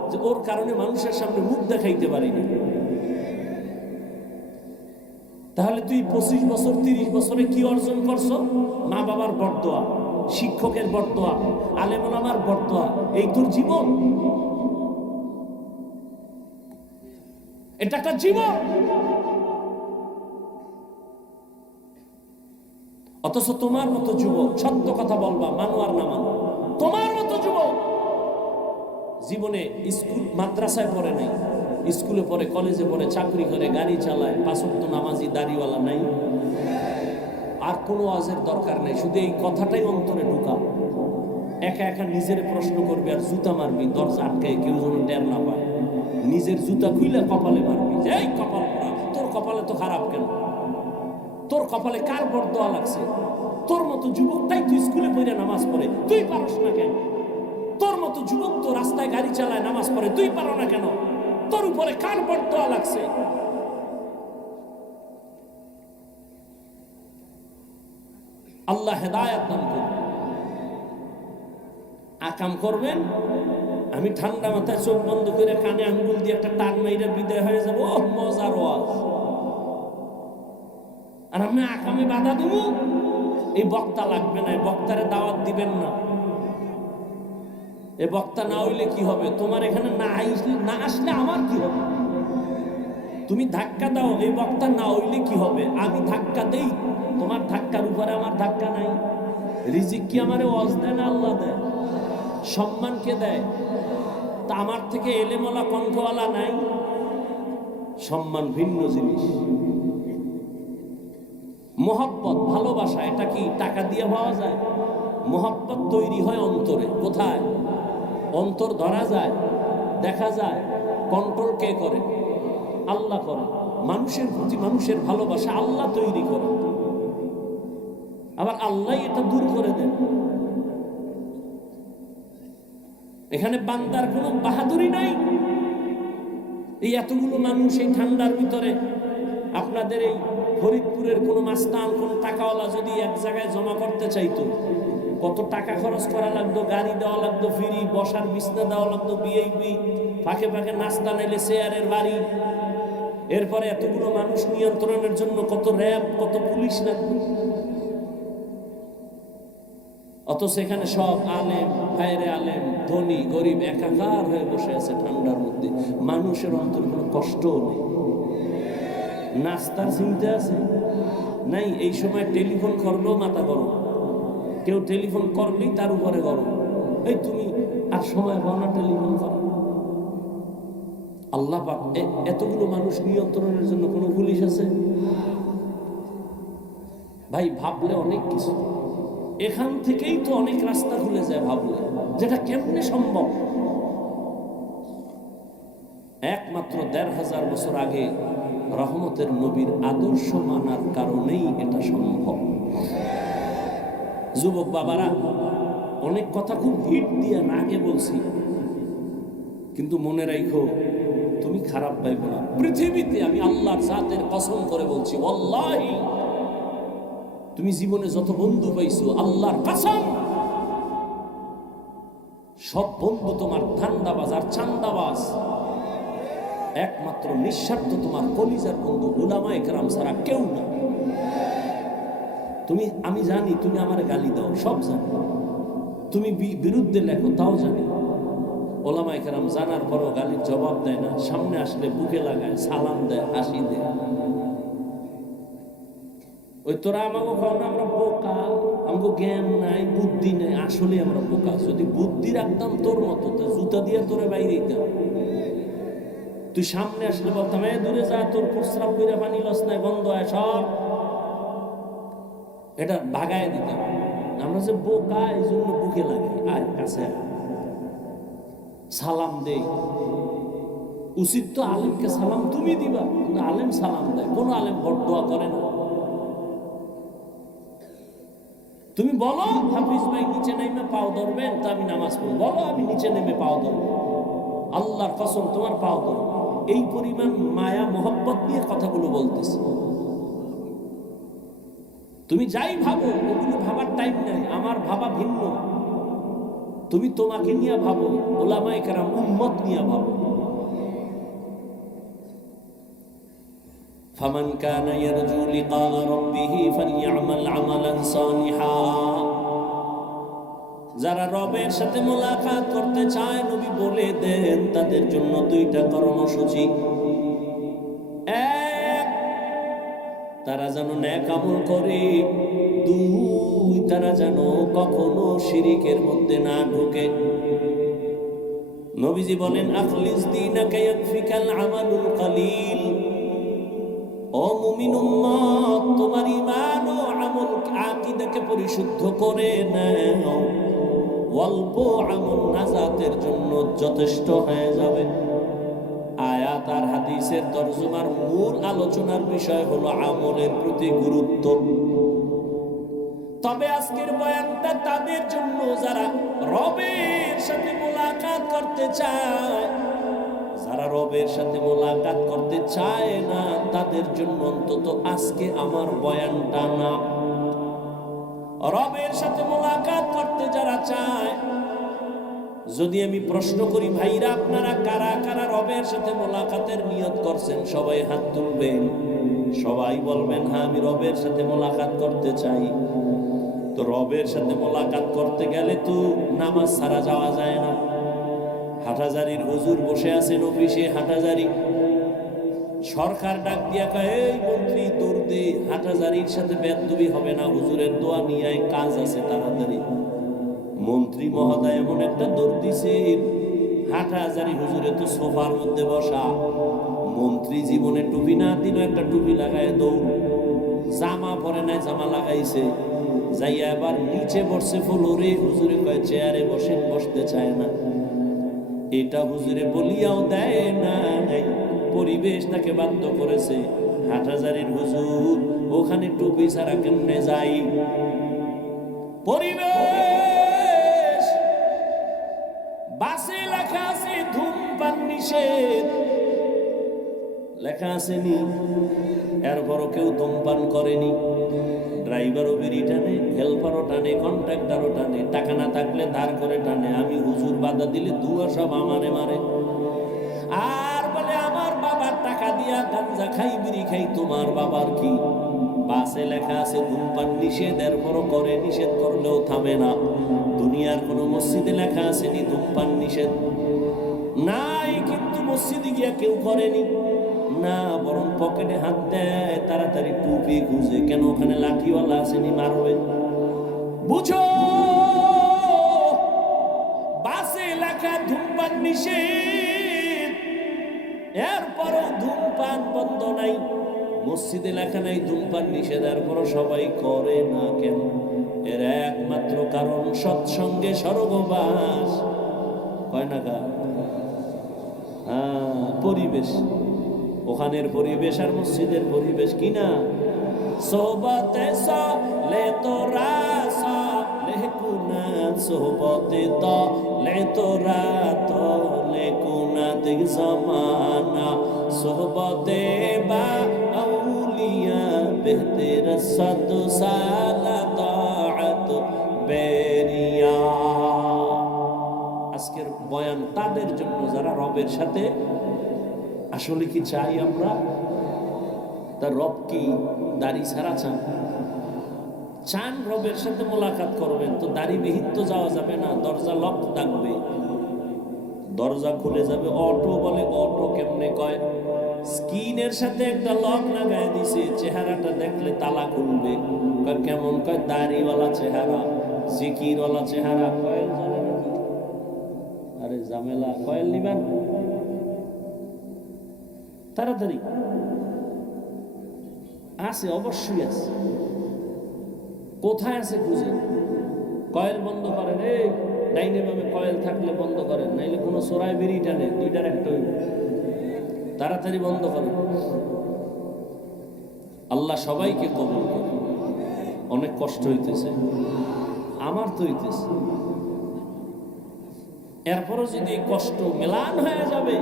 যে ওর কারণে মানুষের সামনে মুখ দেখাইতে পারি না। তাহলে তুই 25 বছর 30 বছরে কি অর্জন করছো? মা বাবার বরদোয়া, শিক্ষকের বরদোয়া, আলেম ওলামার বরদোয়া, এই তোর জীবন? এটা একটা জীবন। অথচ তোমার মতো যুবক, সত্য কথা বলবা, মানো আর না মানো, তোমার মতো যুবক জীবনে স্কুল মাদ্রাসায় পড়ে নাই, স্কুলে পড়ে, কলেজে পড়ে, চাকরি করে, গাড়ি চালায়, 5 ওয়াক্ত নামাজি, দাড়িওয়ালা নাই, আর কোনো ওয়াজের দরকার নেই, শুধু এই কথাটাই অন্তরে ঢুকা। একা একা নিজের প্রশ্ন করবি আর জুতা মারবি, দরজা আটকায় কেউ যেন টের না পায়, নিজের জুতা খুইলে কপালে মারবি, যে এই কপাল পড়া, তোর কপালে তো খারাপ কেন? তোর কপালে কার বরদোয়া লাগছে? তোর মতো যুবকটাই তুই স্কুলে পড়ে নামাজ পড়ে, তুই পারস না কেন? তোর মতো যুবক তো রাস্তায় গাড়ি চালায়, নামাজ পড়ে, তুই পারো না কেন? তোর উপরে কার বরদোয়া লাগছে? আল্লাহ হেদায়েত দান করুন। আকাম করবেন, আমি ঠান্ডা মাথায় চোখ বন্ধ করে কানে আঙ্গুল দিয়ে একটা টান মাইরে বিদায় হয়ে যাবো, মজার ওয়াজ। আর আমি আকামে বাধা দেবো, এই বক্তা লাগবে না, এই বক্তারে দাওয়াত দিবেন না। এ বক্তা না হইলে কি হবে? তোমার এখানে না আসলে আমার কি হবে? তুমি ধাক্কা দাও, এই বক্তা না হইলে কি হবে? আমি ধাক্কা দেই, তোমার ধাক্কার উপরে আমার ধাক্কা নাই। রিজিক কি আমারে ওয়াজ দেয় না আল্লাহ দেয়? সম্মান কে দেয়? তা আমার থেকে এলেমওয়ালা কণ্ঠওয়ালা নাই? সম্মান ভিন্ন জিনিস। মোহাব্বত, ভালোবাসা, এটা কি টাকা দিয়ে পাওয়া যায়? মোহাব্বত তৈরি হয় অন্তরে। কোথায়? অন্তর ধরা যায়, দেখা যায়। কন্ট্রোল কে করে? আল্লাহ করে। মানুষের প্রতি মানুষের ভালোবাসা আল্লাহ তৈরি করে, আবার আল্লাহ এটা দূর করে দেন। এখানে বান্দার কোনো বাহাদুরি নাই। এই এতগুলো মানুষ এই ঠান্ডার ভিতরে, আপনাদের এই ফরিদপুরের কোনো মাস্তান, কোনো টাকাওয়ালা যদি এক জায়গায় জমা করতে চাইতো, কত টাকা খরচ করা লাগতো, গাড়ি দেওয়া লাগতো, ফ্রি বসার বিছনা দেওয়া লাগতো, ভিআইপি, ফাঁকে ফাঁকে নাস্তা নিলে চেয়ারের বাড়ি, এরপরে এতগুলো মানুষ নিয়ন্ত্রণের জন্য কত র্যাব, কত পুলিশ লাগতো। অথচ এখানে সব আলেম, বাইরে আলেম, ধনী গরিব একাকার হয়ে বসে আছে ঠান্ডার মধ্যে। মানুষের অন্তরে কোনো কষ্টও নেই, নাস্তার চিন্তা আছে নাই। এই সময় টেলিফোন করলেও মাথা গরম, কেউ টেলিফোন করলেই তার উপরে গরম। এই তুমি আর সময় পাও না টেলিফোন করো? আল্লাহ পাক এতগুলো মানুষ নিয়ন্ত্রণের জন্য কোনো পুলিশ আছে? ভাই ভাবলে অনেক কিছু, এখান থেকেই তো অনেক রাস্তা খুলে যায় ভাবলে, যেটা কেমনে সম্ভব? একমাত্র ১৫০০ বছর আগে রহমতের নবীর আদর্শ মানার কারণেই এটা সম্ভব। যুবক বাবারা, অনেক কথা খুব হিট দিয়ে রাগে বলছি, কিন্তু মনে রাখো, তুমি খারাপ পাইবে না। পৃথিবীতে আমি আল্লাহর জাতের কসম করে বলছি, ওয়াল্লাহি, তুমি জীবনে যত বন্ধু পাইছো, আল্লাহর কসম, সব বন্ধু তোমার ধান্দাবাজ আর চান্দাবাজ। একমাত্র নিঃস্বার্থ তোমার কলিজার বন্ধু উলামায়ে কেরাম ছাড়া কেউ না। তুমি, আমি জানি তুমি আমার গালি দাও, সব জানি, তুমি বিরুদ্ধে লেখো, তাও জানি। ওলামায়ে কেরাম জানার পরও গালির জবাব দেয় না, সামনে আসলে বুকে লাগায়, সালাম দেয়, হাসি দেয়। ওই তোরা আমাকে কও না আমরা বোকা, আমাকে জ্ঞান নাই, বুদ্ধি নাই। আসলে আমরা বোকা। যদি বুদ্ধি রাখতাম তোর মতো, তো জুতা দিয়ে তোরে বাইরে দিতাম। তুই সামনে আসলে বলতাম, এ দূরে যা, তোর প্রস্রাব করে পানি লস নাই, বন্ধ হয় সব, এটা ভাগায় দিতাম। আমরা যে বোকা, এই জন্য বুকে লাগাই, আয় কাছে সালাম দেই। উচিত তো আলেমকে সালাম তুমি দিবা, কিন্তু আলেম সালাম দেয়। কোন আলেম বরদোয়া করে না। তুমি বলো হাফিজ ভাই নিচে নেমে পাও ধরবেন, তো আমি নামাজ পড়ব। বলো আমি নিচে নেমে পাও ধরবো, আল্লাহর কসম তোমার পাও ধরো। এই পরিমাণ মায়া মোহব্বত নিয়ে কথাগুলো বলতেছে। তুমি যাই ভাবো, ওগুলো ভাবার টাইম নাই, আমার ভাবা ভিন্ন। তুমি তোমাকে নিয়ে ভাবো, ওলামায়ে কেরাম উম্মত নিয়ে ভাবো। ফামান কানা ইয়ারজু লিকা রাব্বিহি ফালইআমাল আমালান সালিহা। যারা রবের সাথে মোলাকাত করতে চায়, নবী বলে দেন তাদের জন্য দুইটা কর্মসূচি। এক, তারা যেন নেক আমল করে। দুই, তারা যেন কখনো শিরিকের মধ্যে না ঢোকে। নবীজি বলেন আখলিস দীনাকা ইয়াকফিকাল আমালুল কালিল। ও মুমিন উম্মত, তোমার ঈমান ও আমল আকীদাকে পরিশুদ্ধ করে নাও, অল্প আমল নাজাতের জন্য যথেষ্ট হয়ে যাবে। আয়াত আর হাদিসের তরজমার মূল আলোচনার বিষয় হলো আমলের প্রতি গুরুত্ব। তবে আজকের বয়ানটা তাদের জন্য যারা রবের সাথে মোলাকাত করতে চায়। যারা রবের সাথে মোলাকাত করতে চায় না, তাদের জন্য অন্তত আজকে আমার বয়ানটা না। রবের সাথে মোলাকাত করতে যারা চায়, যদি আমি প্রশ্ন করি ভাইরা আপনারা কারা কারা রবের সাথে মোলাকাতের নিয়ত করছেন, সবাই হাত তুলবেন। সবাই বলবেন হ্যাঁ আমি রবের সাথে মোলাকাত করতে চাই। তো রবের সাথে মোলাকাত করতে গেলে তো নামাজ ছাড়া যাওয়া যায় না। হাটহাজারীর হুজুর বসে আছেন অফিসে, হাটহাজারী সরকার ডাক দিয়া কয় এই মন্ত্রী দৌড় দে, হাটহাজারীর সাথে বেদবি হবে না, হুজুরের দোয়া নিয়ে কাজ আছে তাড়াতাড়ি। মন্ত্রী মহোদয় এমন একটা দৌড় দিছে, হাটহাজারী হুজুরে তো সোফার মধ্যে বসা। মন্ত্রী জীবনে টুপি না দিল, একটা টুপি লাগায় দৌড়। জামা পরে নাই, জামা লাগাইছে, যাইয়া এবার নিচে বসছে ফ্লোরে। হুজুরে কয় চেয়ারে বসেন, বসতে চায় না। এটা হুজুরে বলিয়াও দেয় না, পরিবেশ তাকে বাধ্য করেছে। হাটহাজারীর হুজুর ওখানে টুপি ছাড়া কেমনে যাই? পরিবেশ বাসে লেখা আছে ধূমপান নিষেধ, লেখা আসেনি, এরপরও কেউ ধূমপান করেনি। ড্রাইভারও বিড়ি টানে, হেল্পারও টানে, কন্ট্রাক্টরও টানে, টাকা না থাকলে ধার করে টানে। আমি হুজুর বাধা দিলে দুয়া সব আমারে মারে। আর বলে আমার বাবার টাকা দিয়া গাঞ্জা খাই, বিড়ি খাই, তোমার বাবার কি? বাসে লেখা আছে ধূমপান নিষেধ, এরপরও করে, নিষেধ করলেও থামে না। দুনিয়ার কোনো মসজিদে লেখা আসেনি ধূমপান নিষেধ? নাই, কিন্তু মসজিদে গিয়া কেউ করেনি না, বরং পকেটে হাত দেয়, তাড়াতাড়ি টুপি খুঁজে। কেন? ওখানে লাঠিওয়ালা আসেনি, মারবে। বুঝো, বাসে লেখা ধূমপান নিষেধ, এরপরও ধূমপান বন্ধ নাই। মসজিদে লেখা নাই ধূমপান নিষেধ, এরপরও সবাই করে না কেন? এর একমাত্র কারণ সৎসঙ্গে স্বর্গবাস। কয় না গা? পরিবেশ, ওখানের পরিবেশ আর মসজিদের পরিবেশ কিনা? সোহবতে সলে তোরা সলে কুনা, সোহবতে তলে তোরা তলে কুনা দিক জমানা, সোহবতে বা আউলিয়া বেহতের সদ সালা তাআত বেরিয়া। আজকের বয়ান তাদের জন্য যারা রবের সাথে আসলে কি চাই আমরা? তার রব কি দাড়ি ছাড়া চান? চান রবের সাথে মোলাকাত করবেন, তো দাড়ি বিহীন তো যাওয়া যাবে না। দরজা লক থাকবে, দরজা খুলে যাবে। অটো বলে অটো কেমনে কয়? স্কিনের সাথে একটা লক লাগায় দিছে, চেহারাটা দেখলে তালা খুলবে। কেমন? কয় দাড়িওয়ালা চেহারা, জিকিরওয়ালা চেহারা। কয়েল জানে নাকি? আরে ঝামেলা, কয়েল নিবেন তাড়াতাড়ি। আছে, অবশ্যই আছে। কোথায় আছে খুঁজে? কয়েল বন্ধ করেন, এই ডাইনে বামে কয়েল থাকলে বন্ধ করেন, নাইলে কোনো চোরাই বেরিয়ে টানে, দুইটার একটা তাড়াতাড়ি বন্ধ করেন। আল্লাহ সবাইকে কবুল করে। অনেক কষ্ট হইতেছে, আমার তো হইতেছে। এরপরও যদি কষ্ট মেলান হয়ে যাবে,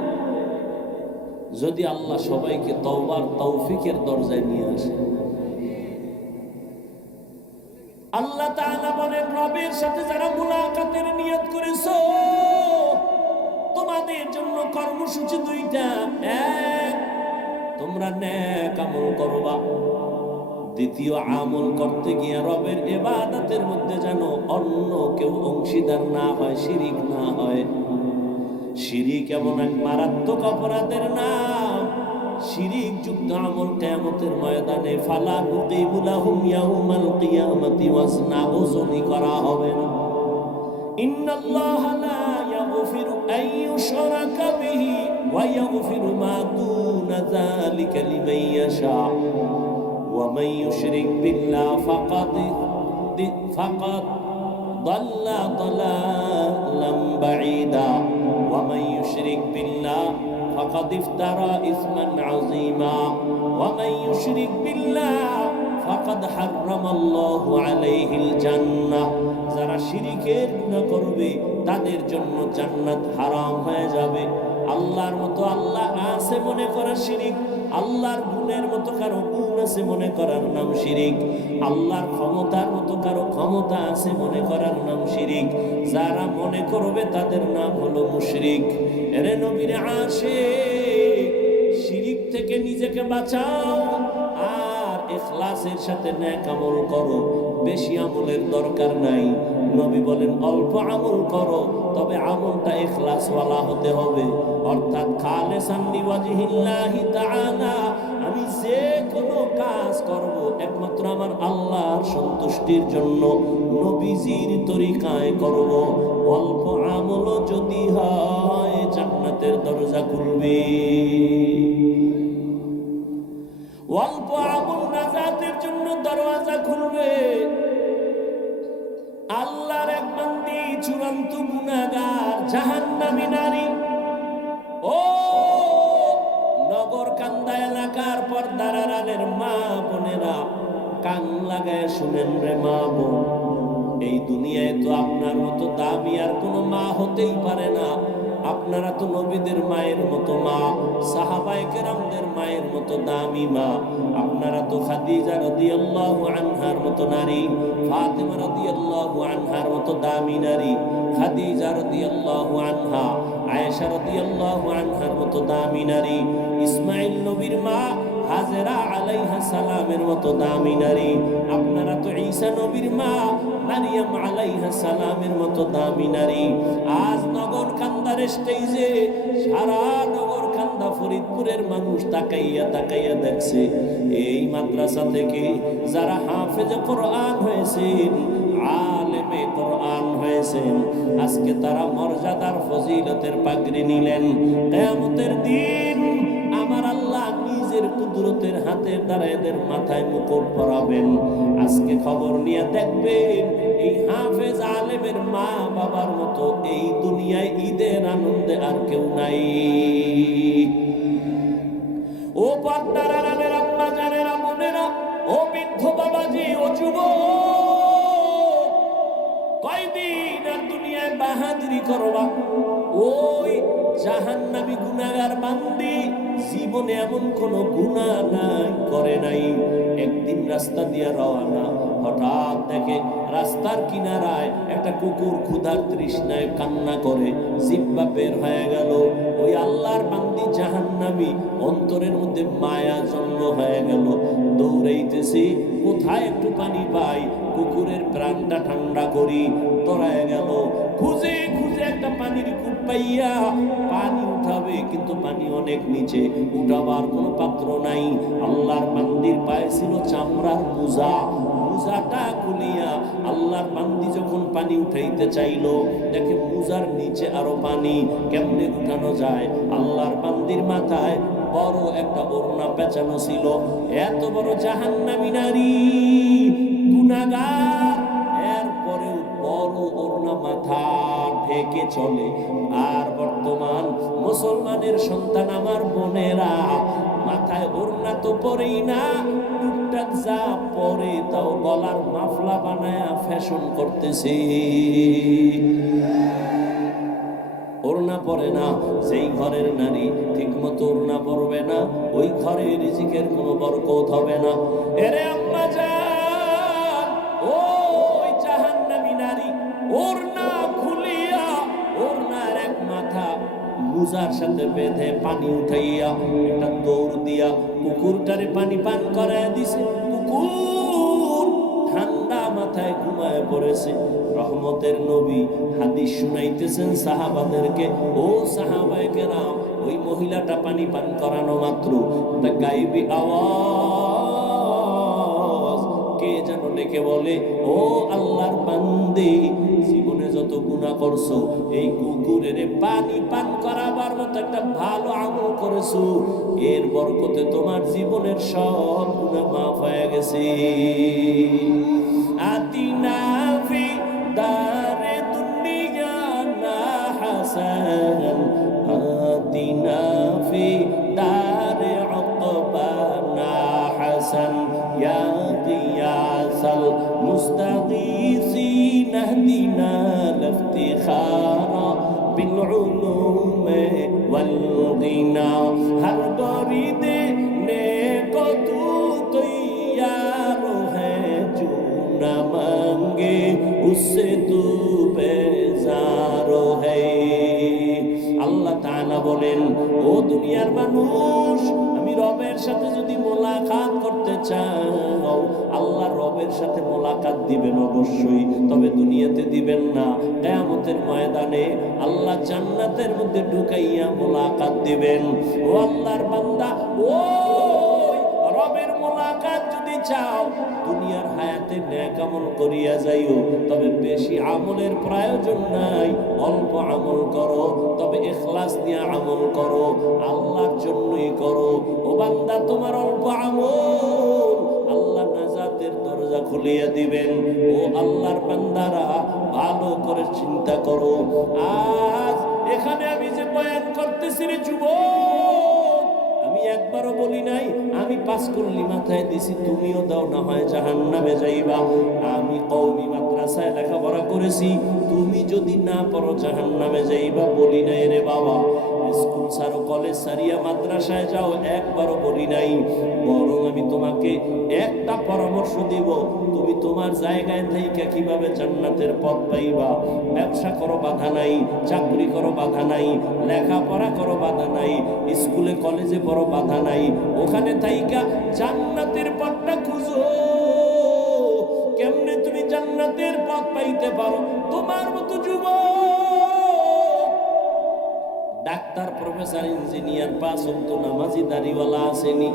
যদি আল্লাহ সবাইকে তওবার তৌফিকের দরজায় নিয়ে আসে। আল্লাহ তাআলা বলেন, রবের সাথে যারা মুলাকাতের নিয়ত করেছো, তোমাদের জন্য কর্মসূচি দুইটা। এক, তোমরা নেক আমল করবা। দ্বিতীয়, আমল করতে গিয়ে রবের ইবাদতের মধ্যে যেন অন্য কেউ অংশীদার না হয়, শিরিক না হয়। শিরিক এমন এক মারাত্মক অপরাধের নাম, শিরিক যুক্ত আমল কিয়ামতের ময়দানে ফালা নুকিমু লাহুম ইয়াউমাল কিয়ামাতি ওয়াজনা, ওজনই করা হবে না। ইন্নাল্লাহা লা ইয়াগফিরু আন ইউশরাকা বিহি ওয়া ইয়াগফিরু মা দুনা যালিকা লিমান ইয়াশা ওয়া মান ইউশরিক বিল্লাহি ফাকাদ দাল্লা দালালাম বাঈদা ওয়া মান ইউশরিক বিল্লাহি ফাকাদ ইফতারা ইসমান আযীমা ওয়া মান ইউশরিক বিল্লাহি ফাকাদ হারামাল্লাহু আলাইহিল জান্নাহ। যারা শিরিকের গুনাহ করবে তাদের জন্য জান্নাত হারাম হয়ে যাবে। আল্লাহর মতো আল্লাহ আছে মনে করা শিরিক, আল্লাহর গুণের মতো কারো গুণ আছে মনে করার নাম শিরিক, আল্লাহর ক্ষমতার মতো কারো ক্ষমতা আছে মনে করার নাম শিরিক। যারা মনে করবে তাদের নাম হলো মুশরিক। এরে নবীর আশিক, শিরিক থেকে নিজেকে বাঁচাও আর ইখলাসের সাথে নেক আমল করো। বেশি আমলের দরকার নাই। নবী বলেন অল্প আমল করো, তবে আমলটা ইখলাসওয়ালা হতে হবে, অর্থাৎ খালিসান লিওয়াজহিল্লাহি তাআলা। আমি যে কোনো কাজ করব একমাত্র আমার আল্লাহর সন্তুষ্টির জন্য, নবীজির তরিকায় করব। অল্প আমলও যদি হয় জান্নাতের দরজা খুলবে। অল্প আমল নাজাতের জন্য দরওয়াজা খুলবে। আল্লাহর এক বান্দি চূড়ান্ত গুনাহগার, জাহান্নামী নারী। ও নগরকান্দা এলাকার পর্দার আড়ালের মা বোনেরা, কান লাগায় শুনেন রে মা বোন, এই দুনিয়ায় তো আপনার মতো দামি আর কোনো মা হতেই পারে না। আপনারা তো নবীদের মায়ের মতো মা, সাহাবায়ে কেরামদের মায়ের মতো দামি মা। আপনারা তো খাদিজা রাদিয়াল্লাহু আনহার মতো নারী, ফাতেমা রাদিয়াল্লাহু আনহার মতো দামি নারী, খাদিজা রাদিয়াল্লাহু আনহা, আয়েশা রাদিয়াল্লাহু আনহার মতো দামি নারী, ইসমাঈল নবীর মা হাজেরা আলাইহা সালামের মতো দামি নারী। আপনারা তো ঈসা নবীর মা মারিয়াম আলাইহা সালামের মতো দামি নারী। আজ নগরকান্দার স্টেজে সারা নগরকান্দা ফরিদপুরের মানুষ তাকাইয়া তাকাইয়া দেখছে, এই মাদ্রাসা থেকে যারা হাফেজে কোরআন হয়েছেন, আলেমে কোরআন হয়েছেন, আজকে তারা মর্যাদার ফজিলতের পাগড়ি নিলেন। কিয়ামতের দিন আমার আল্লাহ নিজের কুদরতের হাতে দ্বারা এদের মাথায় মুকুট পরাবেন। আজকে খবর নিয়ে দেখবেন, এই হাফেজ আলেমের মা বাবার মতো এই দুনিয়ায় ঈদের আনন্দে আর কেউ নাই। ও পর্দার আড়ালের আম্মা জানেরা, বোনেরা, ও বৃদ্ধ বাবাজি, ও যুবক, কয়দিন আর দুনিয়ায় বাহাদুরি করবা? ওই জাহান্নামী গুনাহগার বান্দি জীবনে এমন কোন গুনাহ নাই করে নাই। একদিন রাস্তা দিয়ে রওনা, হঠাৎ দেখে রাস্তার কিনারায় একটা কুকুর ক্ষুধার তৃষ্ণায় কান্না করে, জিহ্বা বের হয়ে গেল। ওই আল্লাহর বান্দি জাহান্নামী, অন্তরের মধ্যে মায়া জন্ম হয়ে গেল। দৌড়াইতেছি, কোথায় একটু পানি পাই, কুকুরের প্রাণটা ঠান্ডা করি। দৌড়ায় গেল, খুঁজে খুঁজে একটা পানির কূপ পাইয়া পানি উঠাবে, কিন্তু পানি অনেক নিচে, উঠাবার কোনো পাত্র নাই। আল্লাহর বান্দির পায়ে ছিল চামড়ার মোজা। মোজাটা খুলিয়া আল্লাহর বান্দি যখন পানি উঠাইতে চাইল, দেখে মোজার নিচে আরো পানি, কেমনে উঠানো যায়? আল্লাহর বান্দির মাথায় বড় একটা ওড়না পেঁচানো ছিল। এত বড় জাহান্নামী নারী, গুনাহগার, এরপরেও বড় ওড়না মাথা ঢেকে চলে। আর বর্তমান মুসলমানের সন্তান আমার বোনেরা, মাথায় ওড়না তো পরেই না, টুকটাক যা পরে তাও গলার মাফলা বানায়া ফ্যাশন করতেছে। ওড়না পরে না, যেই ঘরের নারী ঠিক মতো ওড়না পরবে না, ওই ঘরে রিজিকের কোনো বরকত হবে না। এরে আম্মা জান, ওই জাহান্নামী নারী ওড়না খুলিয়া ওড়নার এক মাথা মুজার সাথে বেঁধে পানি উঠাইয়া একটা দৌড় দিয়া কুকুরটারে পানি পান করায় দিছে। কুকুর ঠান্ডা মাথায় ঘুমায় পড়েছে। রহমতের নবী হাদিস শুনাইতেছেন সাহাবাদেরকে, ও সাহাবায়ে কেরাম, ওই মহিলাটা পানি পান করানো মাত্র একটা গায়েবী আওয়াজ কে যেন ডেকে বলে, ও আল্লাহর বান্দী, জীবনে যত গুনাহ করছো, এই কুকুরের পানি পান করাবার মতো একটা ভালো আমল করেছো, এর বরকতে তোমার জীবনের সব গুনাহ মাফ হয়ে গেছে। আতিনা ফি দারে দুনিয়া না হাসান, আতিনা ফি দারে উকবা না হাসান, ইয়া গিয়াসাল মুস্তাগীসিন اهدنا الافتخار بالعلوم والغنى। ہر غرید نیک تو تیار ہے، جو نہ مانگے اس سے تو بیزار ہے। আল্লাহ তাআলা বলেন, ও দুনিয়ার মানুষ, আমি রবের সাথে যদি মোলাকাত করতে চাও, আল্লাহ রবের সাথে মোলাকাত দিবেন অবশ্যই, তবে দুনিয়াতে দিবেন না। কিয়ামতের ময়দানে আল্লাহ জান্নাতের মধ্যে ঢুকাইয়া মোলাকাত দিবেন। ও আল্লাহর বান্দা, ওই রবের মোলাকাত যদি চাও, দুনিয়ার হায়াতে নেক আমল করিয়া যাইও, তবে বেশি আমলের প্রয়োজন নাই, অল্প আমল করো, তবে ইখলাস নিয়ে আমল করো, আল্লাহর জন্যই করো। ও বান্দা, তোমার অল্প আমল আল্লাহ নাজাতের দরজা খুলিয়া দিবেন। ও আল্লাহর বান্দারা, ভালো করে চিন্তা করো। আজ এখানে আমি যে বয়ান করতেছি রে যুবক, আমি একবারও বলি নাই আমি পাঁচ কল্লি মাথায় দিছি তুমিও দাও, না হয় জাহান্নামে যাইবা। আমি কওমি মাদ্রাসায় লেখাপড়া করেছি, তুমি যদি না পড়ো জাহান্নামে যাইবা বলি নাই রে বাবা। স্কুল ছাড়ো, কলেজ ছাড়িয়া মাদ্রাসায় যাও, একবারও বলি নাই। বরং আমি তোমাকে একটা পরামর্শ দিব, তুমি তোমার জায়গায় থেকে কিভাবে জান্নাতের পথ পাইবা। ব্যবসা করো, বাধা নাই। চাকরি করো, বাধা নাই। লেখাপড়া করো, বাধা নাই। স্কুলে কলেজে পড়ো, বাধা নাই। ওখানে থাইকা জান্নাতের পথটা খুঁজো। কেমনে তুমি জান্নাতের পথ পাইতে পারো? তোমার মতো যুবক, ডাক্তার, প্রফেসর, ইঞ্জিনিয়ার, পাঁচ ওয়াক্ত নামাজি দাড়িওয়ালা আসেনি,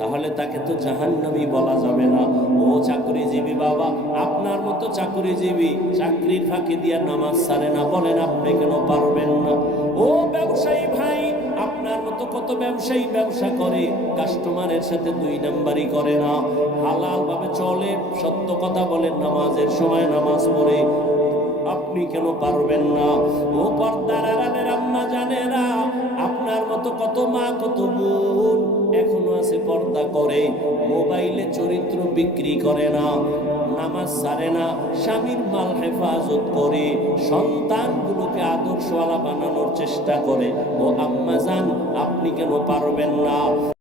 তাহলে তাকে তো জাহান্নামী বলা যাবে না। ও চাকরিজীবী বাবা, আপনার মতো চাকরিজীবী চাকরির ফাঁকি দিয়া নামাজ ছাড়ে না, বলেন আপনি কেন পারবেন না? ও ব্যবসায়ী ভাই, আপনার মতো কত ব্যবসায়ী ব্যবসা করে, কাস্টমারের সাথে দুই নাম্বারি করে না, হালাল ভাবে চলে, সত্য কথা বলেন, নামাজের সময় নামাজ পড়ে, আপনি কেন পারবেন না? ও পর্দার আড়ালের আম্মা জানেরা, আপনার মতো কত মা, কত বোন এখনো আছে পর্দা করে, মোবাইলে চরিত্র বিক্রি করে না, নামাজ ছাড়ে না, স্বামীর মাল হেফাজত করে, সন্তানগুলোকে আদর্শওয়ালা বানানোর চেষ্টা করে। ও আম্মা জান, আপনি কেন পারবেন না?